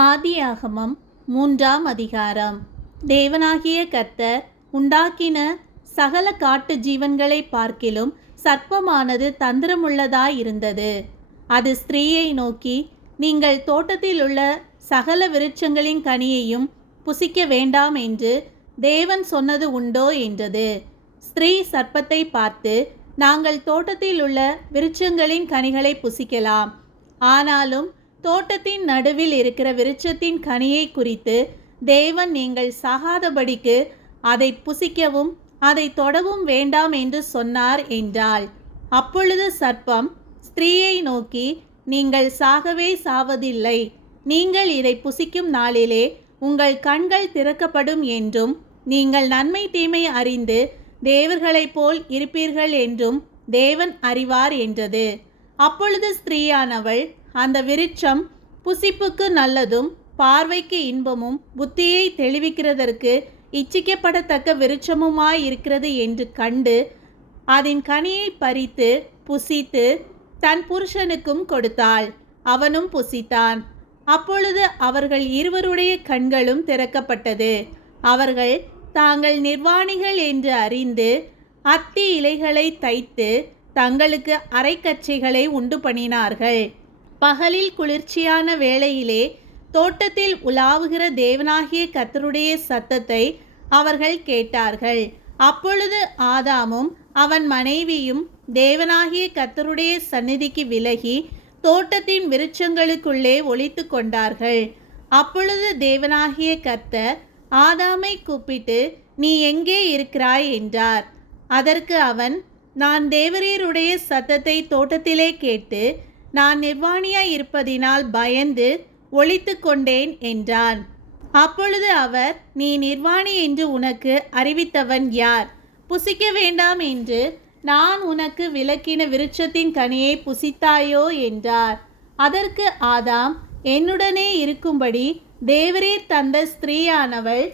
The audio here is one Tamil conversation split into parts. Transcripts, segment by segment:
ஆதியாகமம் 3ஆம் அதிகாரம். தேவனாகிய கர்த்தர் உண்டாக்கின சகல காட்டு ஜீவன்களை பார்க்கிலும் சர்ப்பமானது தந்திரமுள்ளதாயிருந்தது. அது ஸ்திரீயை நோக்கி, நீங்கள் தோட்டத்தில் உள்ள சகல விருட்சங்களின் கனியையும் புசிக்க வேண்டாம் என்று தேவன் சொன்னது உண்டோ என்றது. ஸ்திரீ சர்ப்பத்தை பார்த்து, நாங்கள் தோட்டத்தில் உள்ள விருட்சங்களின் கனிகளை புசிக்கலாம், ஆனாலும் தோட்டத்தின் நடுவில் இருக்கிற விருட்சத்தின் கனியை குறித்து தேவன் நீங்கள் சாகாதபடிக்கு அதை புசிக்கவும் அதை தொடவும் வேண்டாம் என்று சொன்னார் என்றாள். அப்பொழுது சர்ப்பம் ஸ்திரீயை நோக்கி, நீங்கள் சாகவே சாவதில்லை, நீங்கள் இதை புசிக்கும் நாளிலே உங்கள் கண்கள் திறக்கப்படும் என்றும் நீங்கள் நன்மை தீமை அறிந்து தேவர்களைப் போல் இருப்பீர்கள் என்றும் தேவன் அறிவார் என்றது. அப்பொழுது ஸ்திரீயானவள், அந்த விருட்சம் புசிப்புக்கு நல்லதும் பார்வைக்கு இன்பமும் புத்தியை தெளிவிக்கிறதற்கு இச்சிக்கப்படத்தக்க விருட்சமுமாயிருக்கிறது என்று கண்டு அதன் கனியை பறித்து புசித்து தன் புருஷனுக்கும் கொடுத்தாள். அவனும் புசித்தான். அப்பொழுது அவர்கள் இருவருடைய கண்களும் திறக்கப்பட்டது. அவர்கள் தாங்கள் நிர்வாணிகள் என்று அறிந்து அத்தி இலைகளை தைத்து தங்களுக்கு அரைக்கச்சைகளை உண்டு பண்ணினார்கள். பகலில் குளிர்ச்சியான வேளையிலே தோட்டத்தில் உலாவுகிற தேவனாகிய கர்த்தருடைய சத்தத்தை அவர்கள் கேட்டார்கள். அப்பொழுது ஆதாமும் அவன் மனைவியும் தேவனாகிய கர்த்தருடைய சந்நிதிக்கு விலகி தோட்டத்தின் விருட்சங்களுக்குள்ளே ஒளித்து கொண்டார்கள். அப்பொழுது தேவனாகிய கர்த்தர் ஆதாமை கூப்பிட்டு, நீ எங்கே இருக்கிறாய் என்றார். அதற்கு அவன், நான் தேவரீருடைய சத்தத்தை தோட்டத்திலே கேட்டு நான் நிர்வாணியாய் இருப்பதினால் பயந்து ஒளித்து கொண்டேன் என்றான். அப்பொழுது அவர், நீ நிர்வாணி என்று உனக்கு அறிவித்தவன் யார்? புசிக்க வேண்டாம் என்று நான் உனக்கு விலக்கின விருட்சத்தின் கனியை புசித்தாயோ என்றார். அதற்கு ஆதாம், என்னுடனே இருக்கும்படி தேவரீர் தந்த ஸ்திரீயானவள்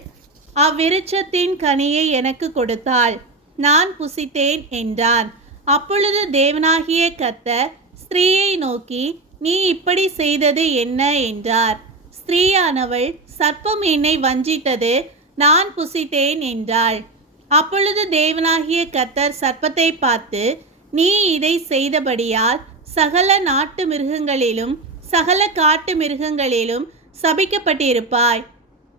அவ்விருட்சத்தின் கனியை எனக்கு கொடுத்தாள், நான் புசித்தேன் என்றான். அப்பொழுது தேவனாகிய கர்த்தர் ஸ்திரீயை நோக்கி, நீ இப்படி செய்தது என்ன என்றார். ஸ்திரீயானவள், சர்ப்பம் என்னை வஞ்சித்தது, நான் புசித்தேன் என்றாள். அப்பொழுது தேவனாகிய கர்த்தர் சர்ப்பத்தை பார்த்து, நீ இதை செய்தபடியால் சகல நாட்டு மிருகங்களிலும் சகல காட்டு மிருகங்களிலும் சபிக்கப்பட்டிருப்பாய்.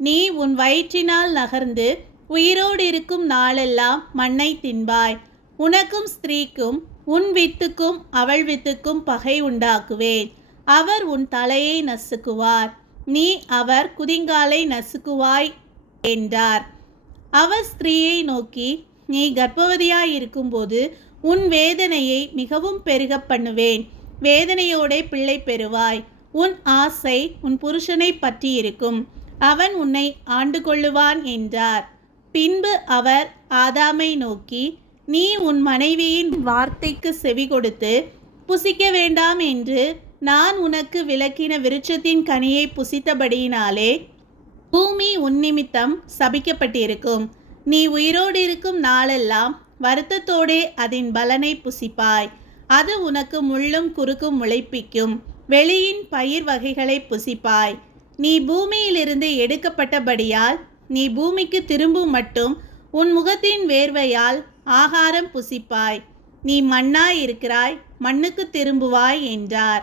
நீ உன் வயிற்றினால் நகர்ந்து உயிரோடு இருக்கும் நாளெல்லாம் மண்ணை தின்பாய். உனக்கும் ஸ்திரீக்கும் உன் வித்துக்கும் அவள் வித்துக்கும் பகை உண்டாக்குவேன். அவர் உன் தலையை நசுக்குவார், நீ அவர் குதிங்காலை நசுக்குவாய் என்றார். அவர் ஸ்திரீயை நோக்கி, நீ கர்ப்பவதியாயிருக்கும்போது உன் வேதனையை மிகவும் பெருக பண்ணுவேன், வேதனையோட பிள்ளை பெறுவாய். உன் ஆசை உன் புருஷனை பற்றி இருக்கும், அவன் உன்னை ஆண்டு கொள்ளுவான் என்றார். பின்பு அவர் ஆதாமை நோக்கி, நீ உன் மனைவியின் வார்த்தைக்கு செவி கொடுத்து புசிக்க வேண்டாம் என்று நான் உனக்கு விலக்கின விருட்சத்தின் கனியை புசித்தபடியினாலே பூமி உன் நிமித்தம் சபிக்கப்பட்டிருக்கும். நீ உயிரோடு இருக்கும் நாளெல்லாம் வருத்தத்தோடே அதன் பலனை புசிப்பாய். அது உனக்கு முள்ளும் குறுக்கும் முளைப்பிக்கும், வெளியின் பயிர் வகைகளை புசிப்பாய். நீ பூமியிலிருந்து எடுக்கப்பட்டபடியால் நீ பூமிக்கு திரும்பும் மட்டும் உன் முகத்தின் வேர்வையால் ஆகாரம் புசிப்பாய். நீ மண்ணாய் இருக்கிறாய், மண்ணுக்கு திரும்புவாய் என்றார்.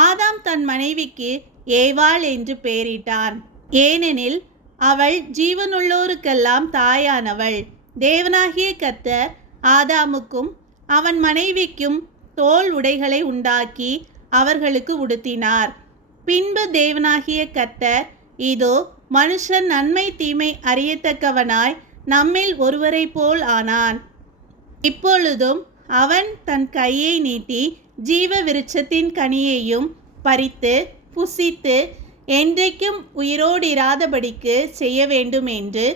ஆதாம் தன் மனைவிக்கு ஏவாள் என்று பெயரிட்டான், ஏனெனில் அவள் ஜீவனுள்ளோருக்கெல்லாம் தாயானவள். தேவனாகிய கர்த்தர் ஆதாமுக்கும் அவன் மனைவிக்கும் தோல் உடைகளை உண்டாக்கி அவர்களுக்கு உடுத்தினார். பின்பு தேவனாகிய கர்த்தர், இதோ மனுஷன் நன்மை தீமை அறியத்தக்கவனாய் நம்மில் ஒருவரை போல் ஆனான். இப்பொழுதும் அவன் தன் கையை நீட்டி ஜீவ விருட்சத்தின் கனியையும் பறித்து புசித்து என்றைக்கும் உயிரோடிராதபடிக்கு செய்ய வேண்டும் என்று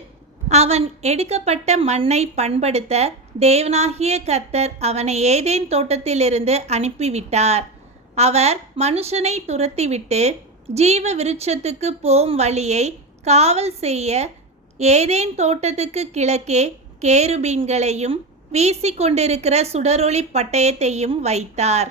அவன் எடுக்கப்பட்ட மண்ணை பண்படுத்த தேவனாகிய கர்த்தர் அவனை ஏதேன் தோட்டத்திலிருந்து அனுப்பிவிட்டார். அவர் மனுஷனை துரத்திவிட்டு ஜீவ விருட்சத்துக்கு போம் வழியை காவல் செய்ய ஏதேன் தோட்டத்துக்கு கிழக்கே கேருபீன்களையும் வீசிக்கொண்டிருக்கிற சுடரொளி பட்டயத்தையும் வைத்தார்.